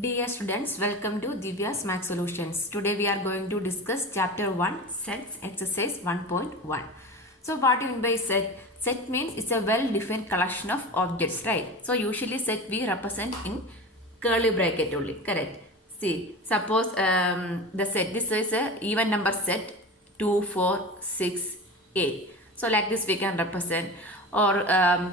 Dear students, welcome to Divya's Math Solutions. Today we are going to discuss Chapter 1 Sets Exercise 1.1. So what do you mean by set? Set means it's a well-defined collection of objects, right? So usually set we represent in curly bracket only, correct? See, suppose the set, this is a even number set 2, 4, 6, 8. So like this we can represent, or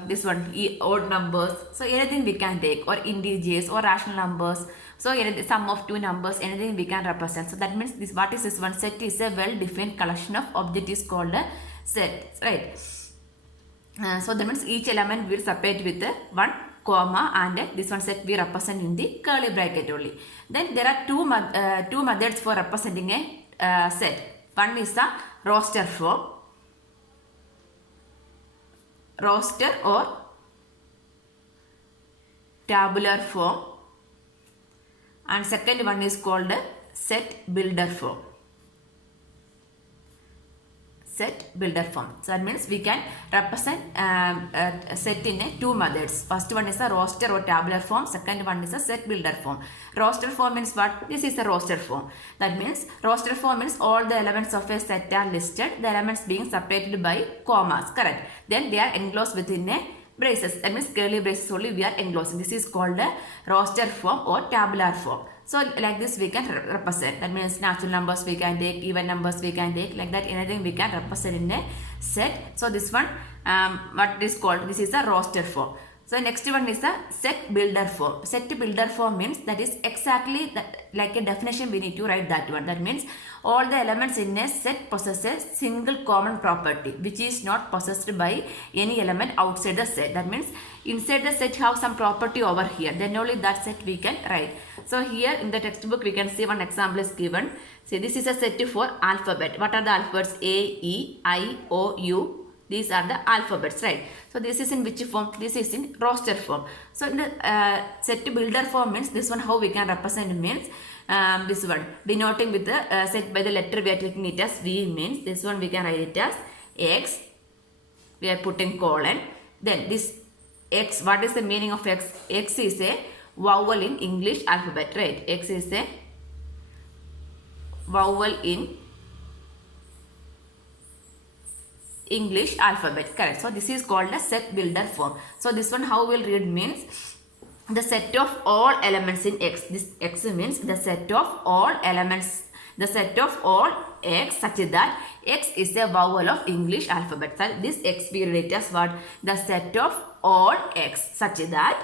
this one odd numbers, so anything we can take, or integers or rational numbers, so anything, sum of two numbers, anything we can represent. So that means this, what is this one? Set is a well defined collection of object is called a set, right? So that means each element will separate with one comma, and this one set we represent in the curly bracket only. Then there are two methods for representing a set. One is the roster form, roster or tabular form, and second one is called set builder form. Set builder form. So that means we can represent a set in two methods. First one is a roster or tabular form. Second one is a set builder form. Roster form means what? This is a roster form. That means roster form means all the elements of a set are listed. The elements being separated by commas. Correct. Then they are enclosed within a braces. That means curly braces only we are enclosing. This is called a roster form or tabular form. So like this we can represent. That means natural numbers we can take, even numbers we can take, like that anything we can represent in a set. So this one what is called, this is a roster form. So next one is the set builder form. Set builder form means that is exactly that, like a definition we need to write that one. That means all the elements in a set possess a single common property which is not possessed by any element outside the set. That means inside the set have some property over here, then only that set we can write. So here in the textbook we can see one example is given. See, this is a set for alphabet. What are the alphabets? A, E, I, O, U. These are the alphabets, right? So this is in which form? This is in roster form. So in the set builder form means this one how we can represent means this one denoting with the set by the letter we are taking it as V means this one we can write it as X. We are putting colon. Then this X, what is the meaning of X? X is a vowel in English alphabet, right? X is a vowel in English alphabet, correct? So this is called a set builder form. So this one how we'll read means the set of all elements in X. This X means the set of all elements, the set of all X such that X is a vowel of English alphabet. So this X we read as what? The set of all X such that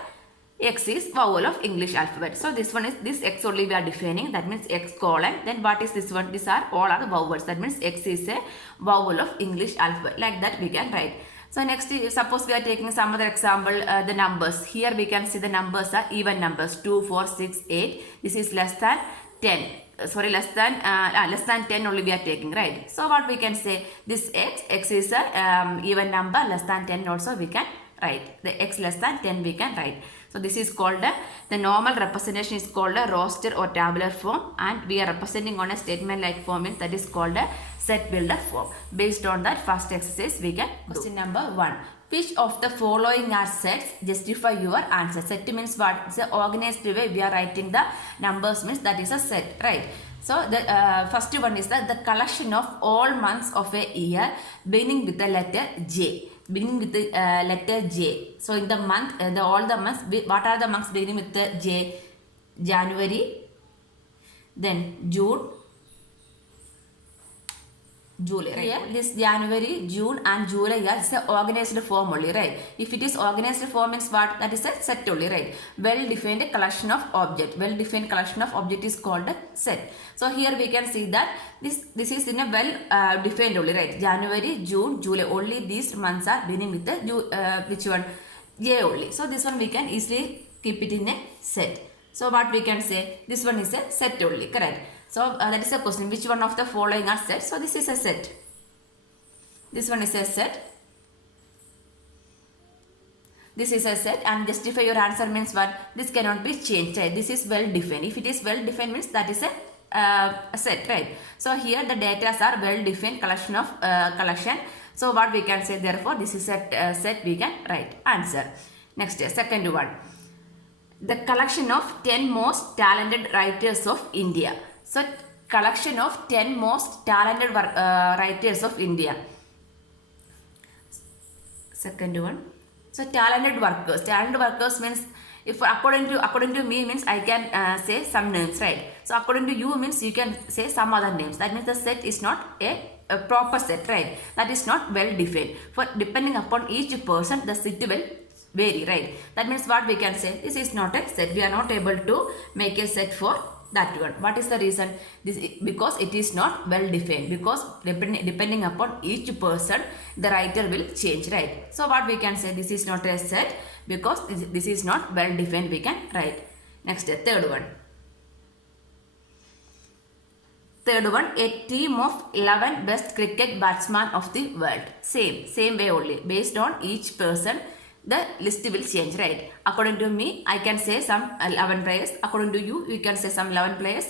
X is vowel of English alphabet. So this one is this X only we are defining. That means X colon. Then what is this one? These are all are vowels. That means X is a vowel of English alphabet. Like that we can write. So next, suppose we are taking some other example, the numbers. Here we can see the numbers are even numbers 2, 4, 6, 8. This is less than 10. Less than 10 only we are taking, right? So what we can say? This X is a even number, less than 10 also we can write. The X less than 10 we can write. So this is called the normal representation is called a roster or tabular form, and we are representing on a statement like form, means that is called a set builder form. Based on that first exercise we can do. Question number 1. Which of the following are sets? Justify your answer. Set means what? It's an organized way we are writing the numbers, means that is a set, right? So the first one is the collection of all months of a year beginning with the letter J. Beginning with the letter J. So in the month, all the months, what are the months beginning with the J? January, then June, July. Right? Here, this January, June and July is an organized form only, right? If it is organized form means what? That is a set only, right? Well-defined collection of object. Well-defined collection of object is called a set. So here we can see that this is in a well-defined only, right? January, June, July. Only these months are beginning with the which one? J only. So this one we can easily keep it in a set. So what we can say? This one is a set only, correct? So that is a question. Which one of the following are set? So this is a set. This one is a set. This is a set, and justify your answer means what? This cannot be changed, right? This is well defined. If it is well defined means that is a set, right? So here the data are well defined collection of collection. So what we can say, therefore this is a set we can write answer. Next, second one. The collection of 10 most talented writers of India. So collection of 10 most talented writers of India. Second one. So talented workers. Talented workers means, if according to me means I can say some names, right? So according to you means you can say some other names. That means the set is not a proper set, right? That is not well defined. For depending upon each person, the set will vary, right? That means what we can say, this is not a set. We are not able to make a set for that one. What is the reason? This because it is not well defined, because depending upon each person, the writer will change, right? So what we can say, this is not a set because this is not well defined, we can write. Next, third one. Third one, a team of 11 best cricket batsmen of the world. Same way only. Based on each person, the list will change, right? According to me, I can say some 11 players. According to you, you can say some 11 players.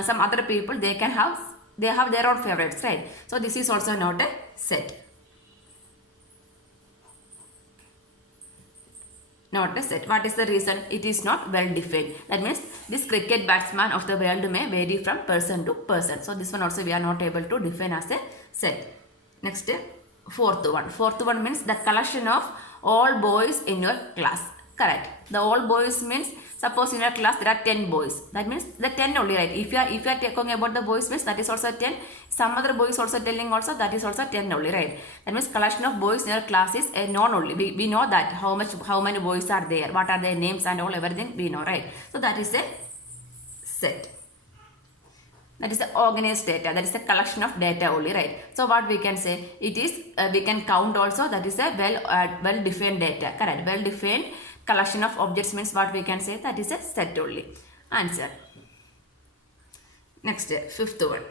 Some other people, they have their own favorites, right? So this is also not a set. Not a set. What is the reason? It is not well defined. That means this cricket batsman of the world may vary from person to person. So this one also we are not able to define as a set. Next, fourth one. Fourth one means the collection of all boys in your class. Correct. The all boys means, suppose in your class there are 10 boys. That means the 10 only, right? If you are talking about the boys means that is also 10. Some other boys also telling also, that is also 10 only, right? That means collection of boys in your class is a known only. We know that how many boys are there, what are their names and all, everything we know, right? So that is a set. That is the organized data. That is the collection of data only, right? So what we can say, it is we can count also. That is a well defined data. Correct. Well defined collection of objects means what we can say, that is a set only. Answer. Next, fifth one.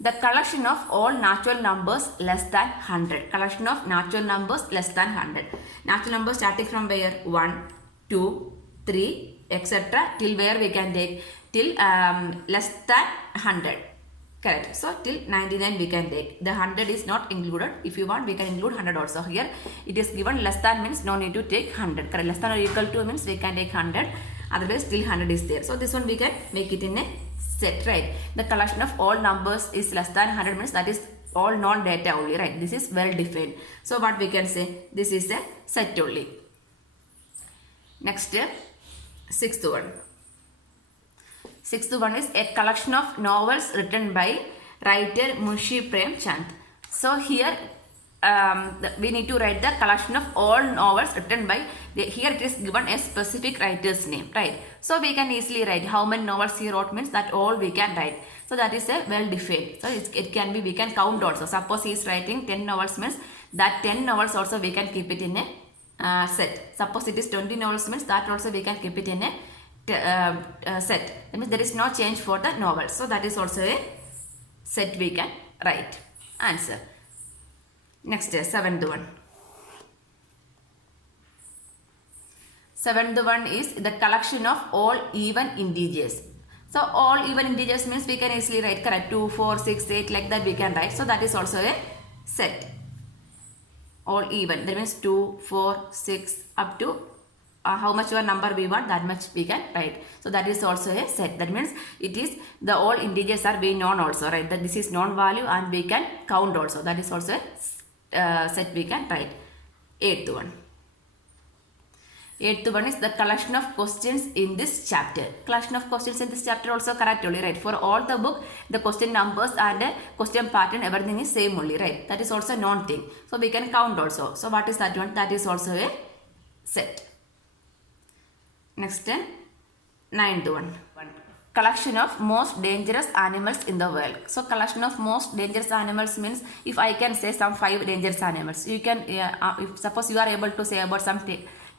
The collection of all natural numbers less than 100. Collection of natural numbers less than 100. Natural numbers starting from where? 1, 2, 3, etc. Till where we can take? Till less than 100. Correct. So till 99 we can take. The 100 is not included. If you want, we can include 100 also. Here it is given less than means no need to take 100. Correct. Less than or equal to means we can take 100. Otherwise still 100 is there. So this one we can make it in a set, right? The collection of all numbers is less than 100 means that is all non-data only, right? This is well defined. So what we can say, this is a set only. Next, sixth one. Sixth one is a collection of novels written by writer Munshi Premchand. So here we need to write the collection of all novels written by, here it is given a specific writer's name, right? So we can easily write how many novels he wrote means that all we can write. So that is a well defined. So it can be, we can count also. Suppose he is writing 10 novels means that 10 novels also we can keep it in a set. Suppose it is 20 novels means that also we can keep it in a set. That means there is no change for the novels. So that is also a set we can write. Answer. Next, seventh one. Seventh one is the collection of all even integers. So all even integers means we can easily write, correct, 2, 4, 6, 8 like that we can write. So that is also a set. All even. That means 2, 4, 6 up to how much your number we want, that much we can write. So that is also a set. That means it is the all integers are being known also, right? That this is known value and we can count also. That is also a set we can write. Eighth one. Eighth one is the collection of questions in this chapter. Collection of questions in this chapter also correct only, right? For all the book, the question numbers and question pattern, everything is same only, right? That is also known thing. So we can count also. So what is that one? That is also a set. Next, ninth one. Collection of most dangerous animals in the world. So collection of most dangerous animals means if I can say some 5 dangerous animals, you can if suppose you are able to say about some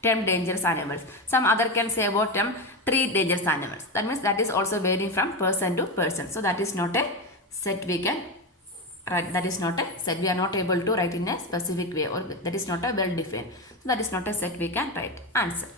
10 dangerous animals, some other can say about 3 dangerous animals. That means that is also varying from person to person. So that is not a set we can write. That is not a set. We are not able to write in a specific way, or that is not a well defined. So that is not a set we can write. Answer.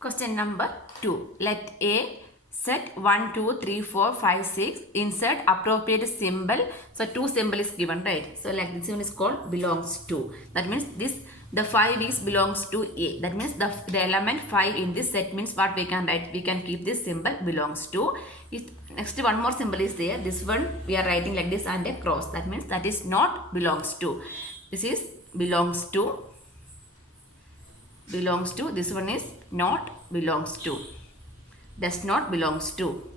Question number 2. Let A set 1, 2, 3, 4, 5, 6. Insert appropriate symbol. So 2 symbol is given, right? So like this one is called belongs to. That means this The 5 is belongs to A. That means the element 5 in this set means what we can write? We can keep this symbol belongs to. Next one more symbol is there. This one we are writing like this and a cross. That means that is not belongs to. This is belongs to. Belongs to. This one is not belongs to. Does not belongs to.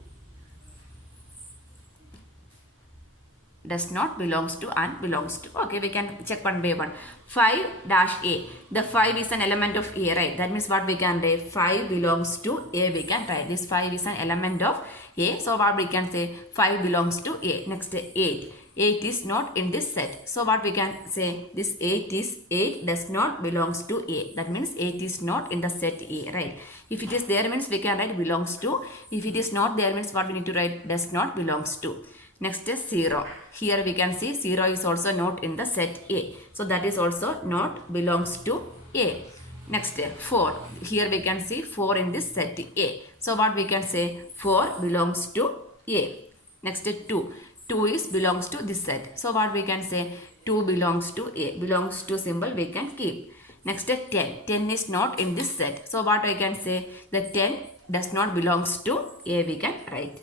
Does not belongs to and belongs to. Okay, we can check one by one. 5 dash A. The 5 is an element of A, right? That means what we can write? 5 belongs to A, we can write. This 5 is an element of A. So what we can say? 5 belongs to A. Next 8. 8 is not in this set. So what we can say? This 8 does not belongs to A. That means 8 is not in the set A, right? If it is there means we can write belongs to. If it is not there means what we need to write? Does not belongs to. Next is 0. Here we can see 0 is also not in the set A. So that is also not belongs to A. Next 4. Here we can see 4 in this set A. So what we can say? 4 belongs to A. Next 2. 2 is belongs to this set. So what we can say? 2 belongs to A. Belongs to symbol we can keep. Next 10. 10 is not in this set. So what I can say? The 10 does not belongs to A, we can write.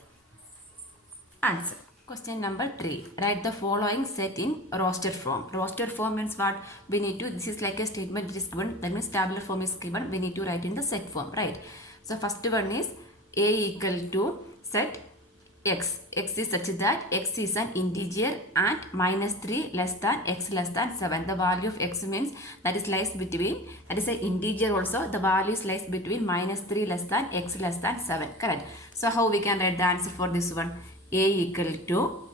Answer. Question number 3. Write the following set in roster form. Roster form means what? We need to, this is like a statement which is given. That means tabular form is given. We need to write in the set form, right? So first one is A equal to set X. X is such that X is an integer and minus 3 less than X less than 7. The value of X means that is lies between, that is an integer also. The value is lies between minus 3 less than X less than 7. Correct. So how we can write the answer for this one? A equal to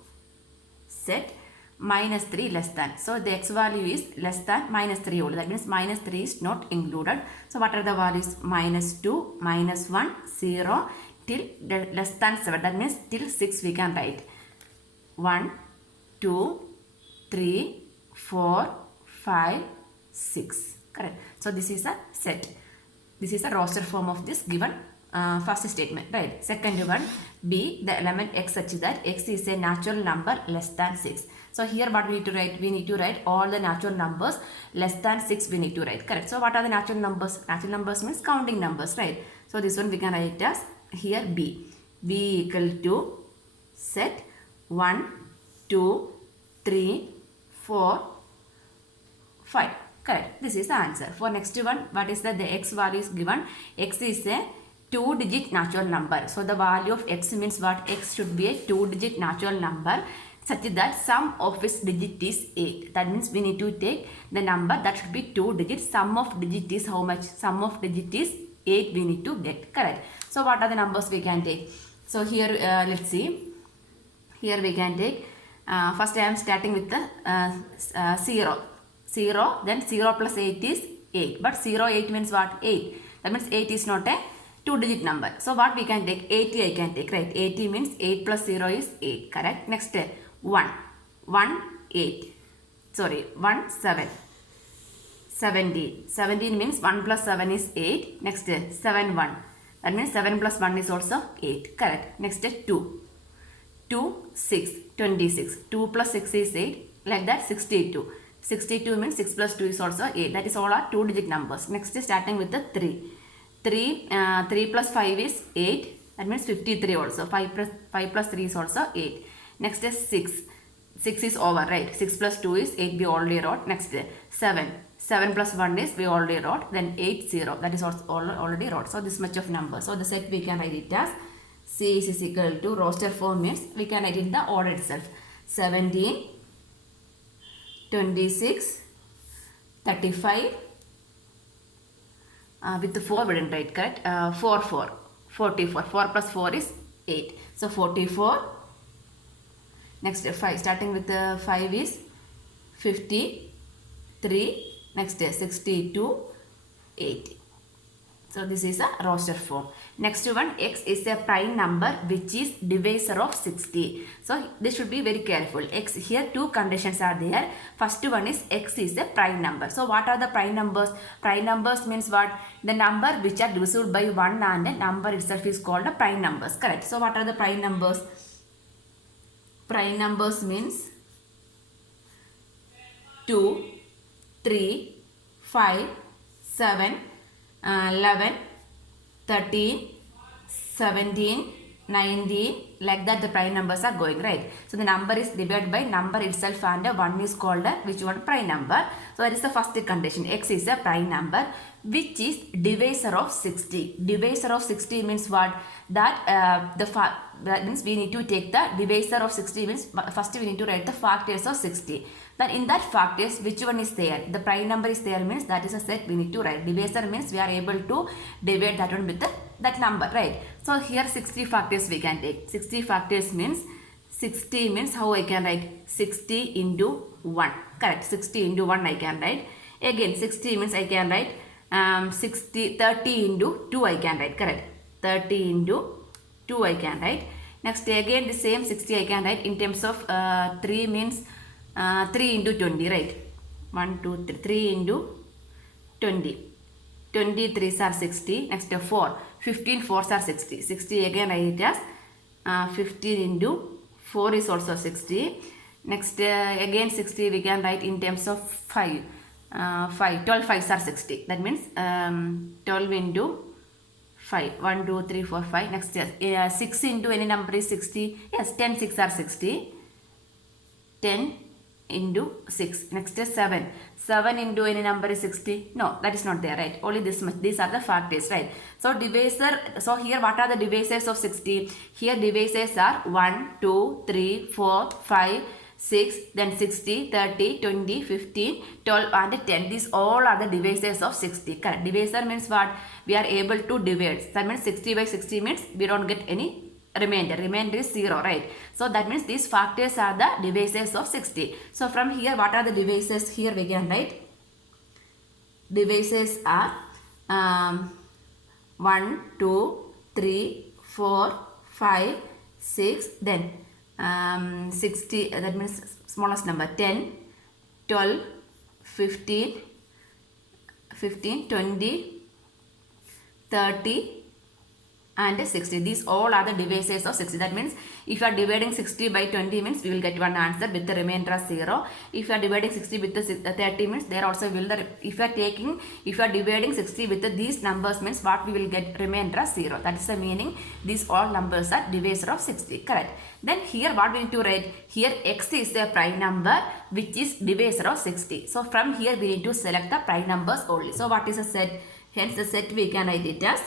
set minus 3 less than. So the X value is less than minus 3 only. That means minus 3 is not included. So what are the values? Minus 2, minus 1, 0 till less than 7. That means till 6 we can write. 1, 2, 3, 4, 5, 6. Correct. So this is a set. This is a roster form of this given first statement, right? Second one, B, the element X such that X is a natural number less than 6. So here what we need to write? We need to write all the natural numbers less than 6 we need to write. Correct. So what are the natural numbers? Natural numbers means counting numbers, right? So this one we can write as here B. B equal to set 1, 2, 3, 4, 5. Correct. This is the answer. For next one, what is the X value is given? X is a 2-digit natural number. So the value of X means what? X should be a 2-digit natural number such that sum of its digit is 8. That means we need to take the number that should be 2 digits. Sum of digit is how much? Sum of digit is 8 we need to get. Correct. So what are the numbers we can take? So here let's see. Here we can take first I am starting with the 0. 0, then 0 plus 8 is 8. But 0, 8 means what? 8. That means 8 is not a 2-digit number. So what we can take? 80 I can take, right? 80 means 8 plus 0 is 8. Correct. Next 1. 1, 8. Sorry, 1, 7. 17. 17 means 1 plus 7 is 8. Next 7, 1. That means 7 plus 1 is also 8. Correct. Next 2. 2, 6. 26. 2 plus 6 is 8. Like that 62. 62 means 6 plus 2 is also 8. That is all are 2-digit numbers. Next starting with the 3. 3 plus 5 is 8. That means 53 also. 5 plus 3 is also 8. Next is 6. 6 is over, right? 6 plus 2 is 8 we already wrote. Next 7. 7 plus 1 is we already wrote. Then 8, 0. That is also already wrote. So this much of number. So the set we can write it as C is equal to roster form means we can write in the order itself. 17, 26, 35, with the 4 we didn't write, correct? 4, 4, 44. 4 plus 4 is 8. So 44. Next 5. Starting with the 5 is 53. Next 62, 80. So this is a roster form. Next one, X is a prime number which is divisor of 60. So this should be very careful. X, here two conditions are there. First one is X is a prime number. So what are the prime numbers? Prime numbers means what? The number which are divisible by 1 and the number itself is called the prime numbers. Correct. So what are the prime numbers? Prime numbers means 2, 3, 5, 7, 11, 13, 17, 19, like that the prime numbers are going, right? So the number is divided by number itself and 1 is called which one? Prime number. So that is the first condition. X is a prime number which is divisor of 60. Divisor of 60 means what? That that means we need to take the divisor of 60 means first we need to write the factors of 60. Then in that factors, which one is there? The prime number is there means that is a set we need to write. Divisor means we are able to divide that one with that number, right? So here 60 factors we can take. 60 factors means 60 means how I can write? 60 into 1. Correct. 60 into 1 I can write. Again 60 means I can write 30 into 2 I can write. Correct. 30 into 2 I can write. Next again the same 60 I can write in terms of 3 means 3 into 20, right? 1, 2, 3. 3 into 20. 23s are 60. Next 4. 15 4s are 60. 60 again I write as 15 into 4 is also 60. Next again 60 we can write in terms of 5. 12 5s are 60. That means 12 into 5. 1, 2, 3, 4, 5. Next 6 into any number is 60. Yes, 10 6 are 60. 10 into 6. Next is 7. 7 into any number is 60. No, that is not there, right? Only this much. These are the factors, right? So divisor. So here what are the divisors of 60? Here divisors are 1, 2, 3, 4, 5, 6, then 60, 30, 20, 15, 12 and 10. These all are the divisors of 60. Correct. Divisor means what? We are able to divide. That means 60 by 60 means we don't get any remainder. Remainder is 0, right? So that means these factors are the divisors of 60. So from here what are the divisors? Here we can write divisors are 1, 2, 3, 4, 5, 6, then 60, that means smallest number 10, 12, 15, 20, 30 and 60. These all are the divisors of 60. That means if you are dividing 60 by 20 means we will get one answer with the remainder as 0. If you are dividing 60 with the 30 means there also will the, if you are dividing 60 with these numbers means what we will get remainder as 0. That is the meaning. These all numbers are divisor of 60. Correct. Then here what we need to write? Here x is a prime number which is divisor of 60. So from here we need to select the prime numbers only. So what is a set? Hence the set we can write it as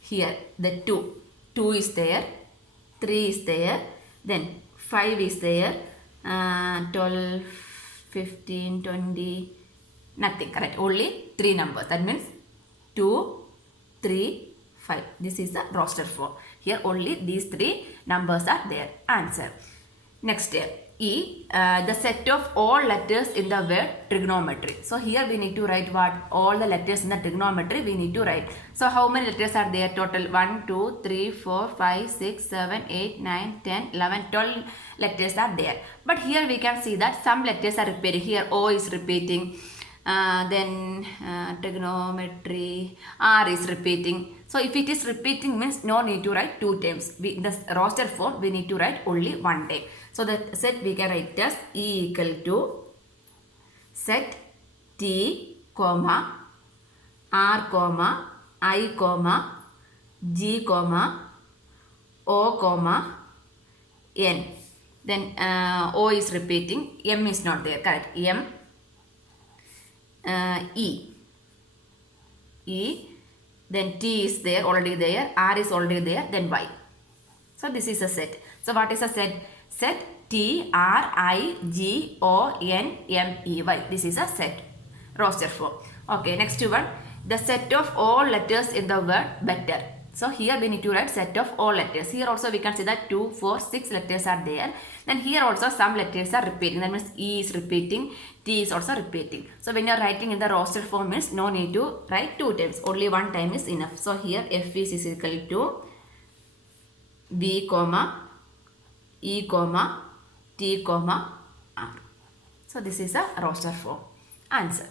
here the 2 is there, 3 is there, then 5 is there, 12, 15, 20, nothing, correct, only 3 numbers. That means 2, 3, 5. This is the roster form. Here only these 3 numbers are there. Answer. Next E, the set of all letters in the word trigonometry. So here we need to write what? All the letters in the trigonometry we need to write. So how many letters are there total? 1, 2, 3, 4, 5, 6, 7, 8, 9, 10, 11, 12 letters are there. But here we can see that some letters are repeating. Here O is repeating. Then trigonometry, R is repeating. So if it is repeating means no need to write 2 times. In the roster form we need to write only 1 time. So the set we can write as E equal to set T, comma, R, comma, I, comma, G, comma, O, comma, N. Then O is repeating, M is not there, correct. M, E, then T is there, already there, R is already there, then Y. So this is a set. So what is a set? Set T, R, I, G, O, N, M, E, Y. This is a set. Roster form. Okay, next one. The set of all letters in the word better. So here we need to write set of all letters. Here also we can see that 2, 4, 6 letters are there. Then here also some letters are repeating. That means E is repeating, T is also repeating. So when you are writing in the roster form means no need to write 2 times. Only 1 time is enough. So here F is equal to B, comma, E, comma, T, comma, R. So this is a roster form. Answer.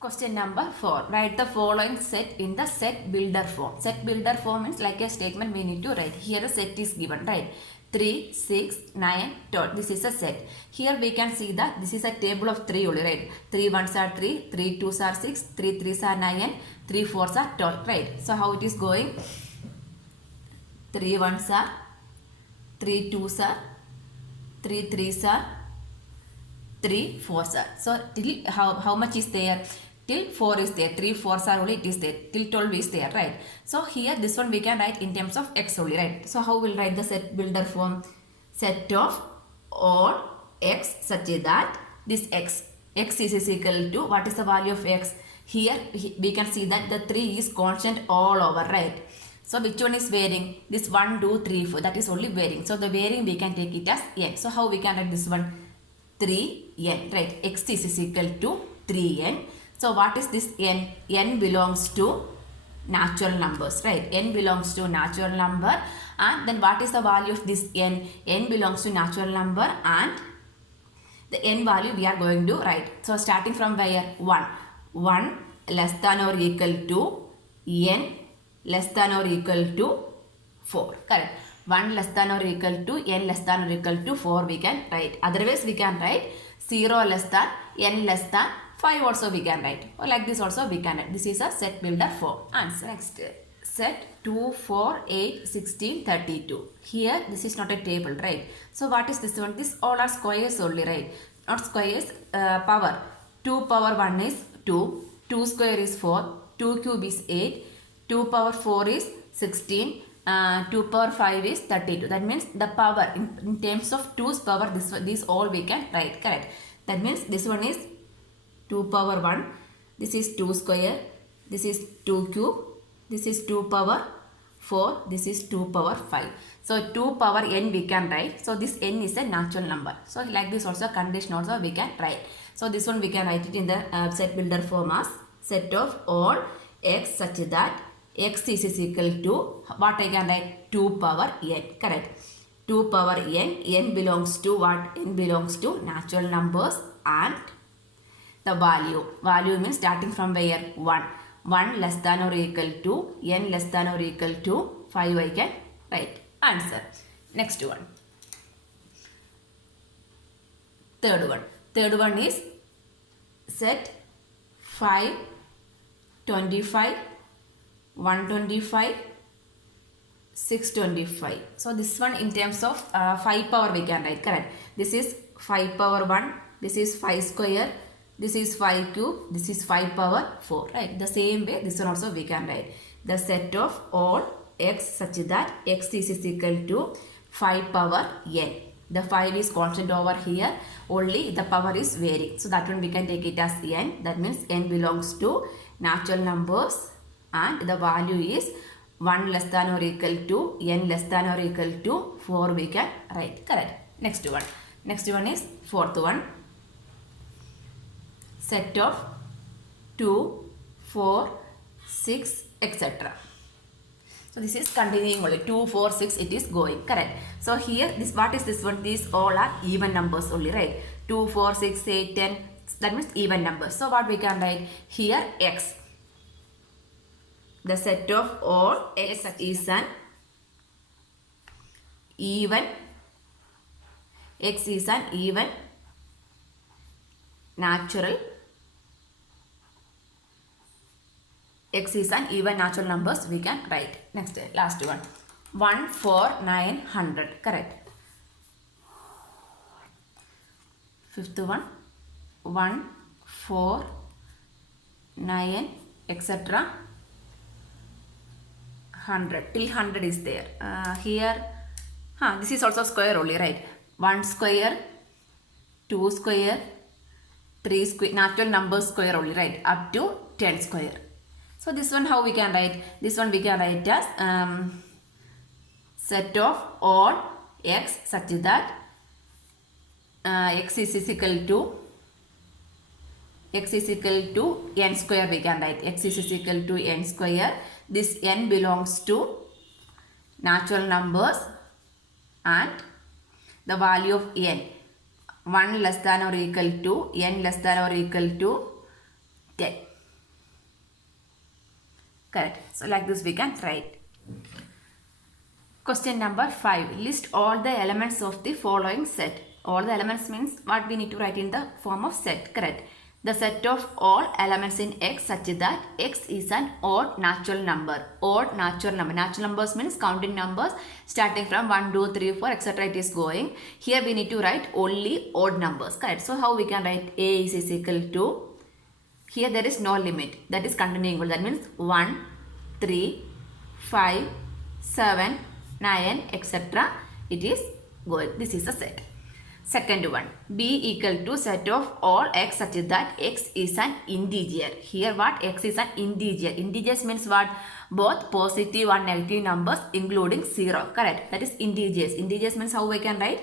Question number 4. Write the following set in the set builder form. Set builder form means like a statement we need to write. Here a set is given, right? 3, 6, 9, 12. This is a set. Here we can see that this is a table of 3 only, right? 3 ones are 3, 3 twos are 6, 3 threes are 9, 3 fours are 12, right? So how it is going? 3 ones are, 3 twos are, 3 threes are, 3 fours are. So till how much is there? Till 4 is there. 3 fours are only, it is there. Till 12 is there, right? So here this one we can write in terms of x only, right? So how we'll write the set builder form? Set of all x such that this x is equal to, what is the value of x? Here we can see that the 3 is constant all over, right? So which one is varying? This 1, 2, 3, 4, that is only varying. So the varying we can take it as n. So how we can write this one? 3n, right? X is equal to 3n. So what is this n? N belongs to natural numbers, right? N belongs to natural number, and then what is the value of this n? N belongs to natural number, and the n value we are going to write. So starting from where? 1. 1 less than or equal to n less than or equal to 4. Correct. 1 less than or equal to n less than or equal to 4 we can write. Otherwise we can write 0 less than n less than 5 also we can write. Or like this also we can write. This is a set builder form. Answer. Next. Set 2, 4, 8, 16, 32. Here this is not a table, right? So what is this one? This all are squares only, right? Not squares, power. 2 power 1 is 2. 2 square is 4. 2 cube is 8. 2 power 4 is 16. 2 power 5 is 32. That means the power in terms of 2's power, this all we can write. Correct. That means this one is 2 power 1. This is 2 square. This is 2 cube. This is 2 power 4. This is 2 power 5. So 2 power n we can write. So this n is a natural number. So like this also condition also we can write. So this one we can write it in the set builder form as set of all x such that x is equal to, what I can write? 2 power n. Correct. 2 power n. N belongs to what? N belongs to natural numbers, and the value. Value means starting from where? 1. 1 less than or equal to n less than or equal to 5 I can write. Answer. Next one. Third one. Third one is set 5, 25, 125, 625. So this one in terms of 5 power we can write. Correct. This is 5 power 1. This is 5 square. This is 5 cube. This is 5 power 4. Right. The same way this one also we can write. The set of all x such that x is equal to 5 power n. The 5 is constant over here. Only the power is varying. So that one we can take it as n. That means n belongs to natural numbers, and the value is 1 less than or equal to n less than or equal to 4 we can write. Correct. Next one. Next one is fourth one. Set of 2, 4, 6, etc. So this is continuing only. 2, 4, 6 it is going. Correct. So here this, what is this one? These all are even numbers only, right? 2, 4, 6, 8, 10. That means even numbers. So what we can write? Here x. The set of all x is an even. X is an even natural. X is an even natural numbers we can write. Next, last one. 1, 4, 9, 100. Correct. Fifth one. 1, 4, 9, etc. 100. Till 100 is there. Here, this is also square only, right? 1 square, 2 square, 3 square, natural numbers square only, right? Up to 10 square. So this one how we can write? This one we can write as set of all x such that x is equal to n square we can write. X is equal to n square. This n belongs to natural numbers, and the value of n 1 less than or equal to n less than or equal to 10. Correct. So like this we can write. Question number 5. List all the elements of the following set. All the elements means what we need to write in the form of set. Correct. The set of all elements in X such that X is an odd natural number. Odd natural number. Natural numbers means counting numbers starting from 1, 2, 3, 4 etc. It is going. Here we need to write only odd numbers. Correct. So how we can write A is equal to, here there is no limit. That is continuing. That means 1, 3, 5, 7, 9 etc. It is going. This is a set. Second one, B equal to set of all X such that X is an integer. Here what? X is an integer. Integers means what? Both positive and negative numbers including 0. Correct. That is integers. Integers means how we can write?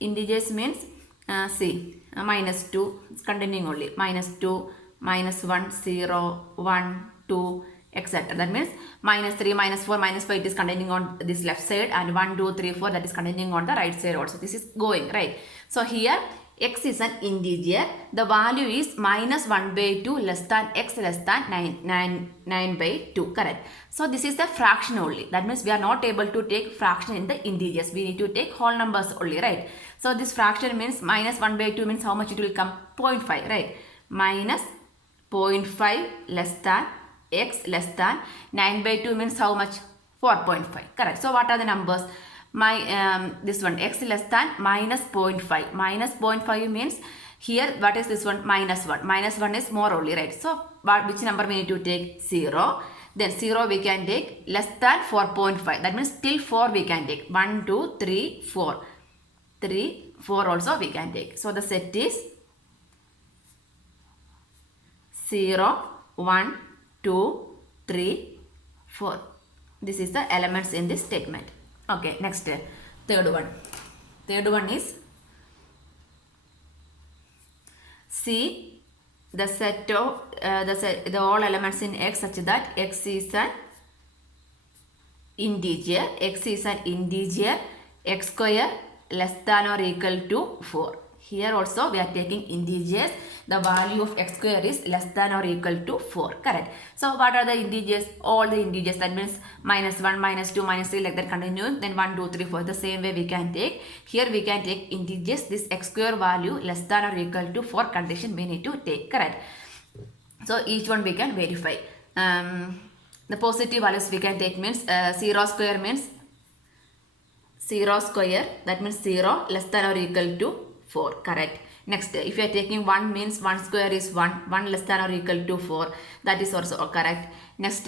Integers means minus 2. It's continuing only. Minus 2, minus 1, 0, 1, 2 etc. That means minus 3, minus 4, minus 5 it is continuing on this left side, and 1, 2, 3, 4 that is continuing on the right side also. This is going, right? So here X is an integer. The value is minus 1 by 2 less than X less than 9 by 2. Correct. So this is the fraction only. That means we are not able to take fraction in the integers. We need to take whole numbers only, right? So this fraction means minus 1 by 2 means how much it will come? 0.5, right? Minus 0.5 less than X less than 9 by 2 means how much? 4.5. Correct. So what are the numbers? This one X less than minus 0.5. Minus 0.5 means here what is this one? Minus 1. Minus 1 is more only, right? So which number we need to take? 0. Then 0 we can take less than 4.5. That means till 4 we can take. 1, 2, 3, 4. 3, 4 also we can take. So the set is 0, 1, 2, 3, 4. This is the elements in this statement. Okay, next third one. Third one is C, the set of the all elements in X such that X is an integer. X is an integer. X square less than or equal to 4. Here also we are taking integers. The value of X square is less than or equal to 4. Correct. So what are the integers? All the integers. That means minus 1, minus 2, minus 3 like that continue. Then 1, 2, 3, 4. The same way we can take. Here we can take integers. This X square value less than or equal to 4 condition we need to take. Correct. So each one we can verify. The positive values we can take means 0 square means 0 square. That means 0 less than or equal to 4. Correct. Next, if you are taking 1 means 1 square is 1. 1 less than or equal to 4. That is also correct. Next,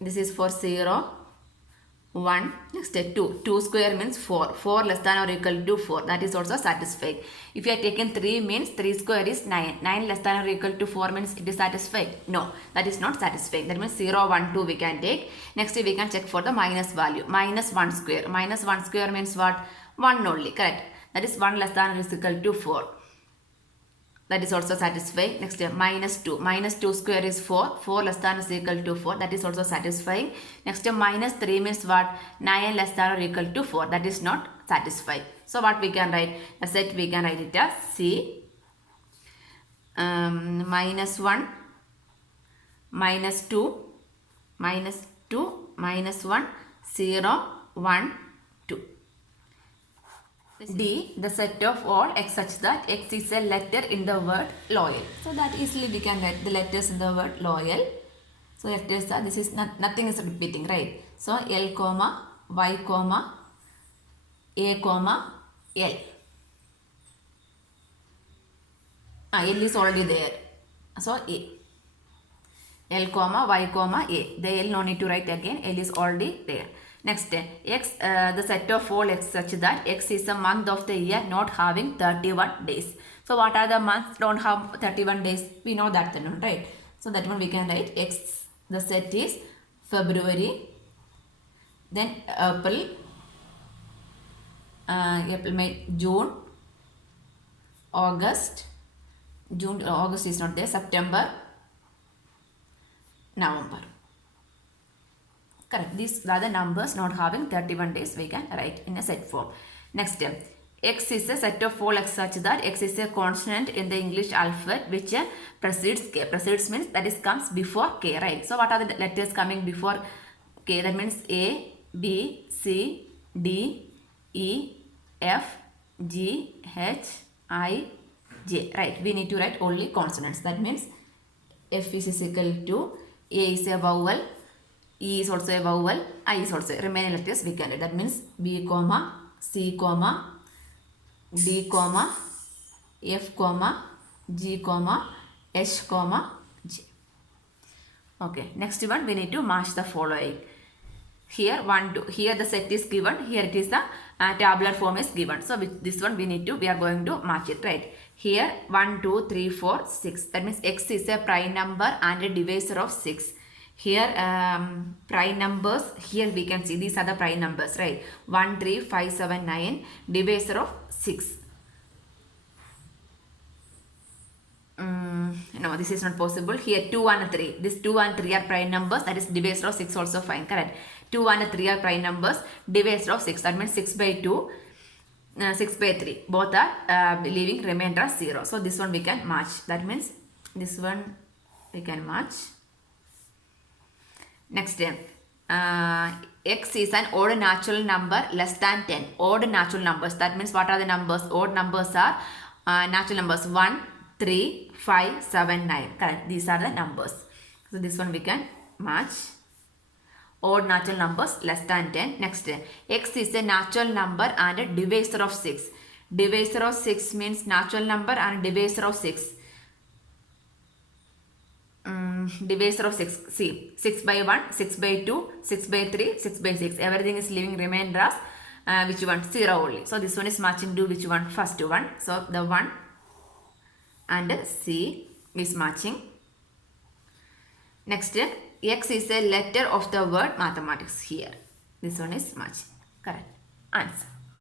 this is for 0, 1. Next, 2. 2 square means 4. 4 less than or equal to 4. That is also satisfied. If you are taking 3 means 3 square is 9. 9 less than or equal to 4 means it is satisfied. No, that is not satisfying. That means 0, 1, 2 we can take. Next, we can check for the minus value. Minus 1 square. Minus 1 square means what? 1 only. Correct. That is 1 less than or is equal to 4. That is also satisfying. Next, minus 2. Minus 2 square is 4. 4 less than or is equal to 4. That is also satisfying. Next, minus 3 means what? 9 less than or equal to 4. That is not satisfying. So what we can write? A set we can write it as C. Minus 1. Minus 2. Minus 2. Minus 1. 0. 1. 2. D, the set of all X such that X is a letter in the word loyal. So that easily we can write the letters in the word loyal. So letters are, this is nothing is repeating, right? So L comma, Y comma, A comma, L. L is already there. So A. L comma, Y comma, A. The L no need to write again. L is already there. Next, X, the set of all X such that X is a month of the year not having 31 days. So what are the months don't have 31 days? We know that one, right? So that one we can write X, the set is February, then April, May, June, August, August is not there, September, November. Correct. These are the numbers not having 31 days we can write in a set form. Next, X is a set of all X such that X is a consonant in the English alphabet which precedes K. Precedes means that is comes before K, right? So what are the letters coming before K? That means A, B, C, D, E, F, G, H, I, J. Right, we need to write only consonants. That means F is equal to A is a vowel, E is also a vowel, I is also. Remaining letters we can write. That means B, comma, C, comma, D, comma, F, comma, G, comma, H, comma, J. Okay, next one we need to match the following. Here 1, 2, here the set is given, here it is the tabular form is given. So with this one we are going to match it, right? Here 1, 2, 3, 4, 6. That means x is a prime number and a divisor of 6. Here prime numbers, here we can see these are the prime numbers, right? 1, 3, 5, 7, 9, divisor of 6. No, this is not possible. Here 2 and 3. This 2 and 3 are prime numbers. That is divisor of 6 also fine. Correct. 2 and 3 are prime numbers. Divisor of 6. That means 6 by 2, 6 by 3. Both are leaving remainder as 0. So this one we can match. That means this one we can match. Next, x is an odd natural number less than 10. Odd natural numbers. That means what are the numbers? Odd numbers are natural numbers 1, 3, 5, 7, 9. Correct. These are the numbers. So this one we can match. Odd natural numbers less than 10. Next, x is a natural number and a divisor of 6. Divisor of 6 means natural number and divisor of 6. Divisor of 6. See, 6 by 1, 6 by 2, 6 by 3, 6 by 6. Everything is leaving remainder as which one? 0 only. So this one is matching to which one? First one. So the 1 and C is matching. Next, x is a letter of the word mathematics here. This one is matching. Correct. Answer.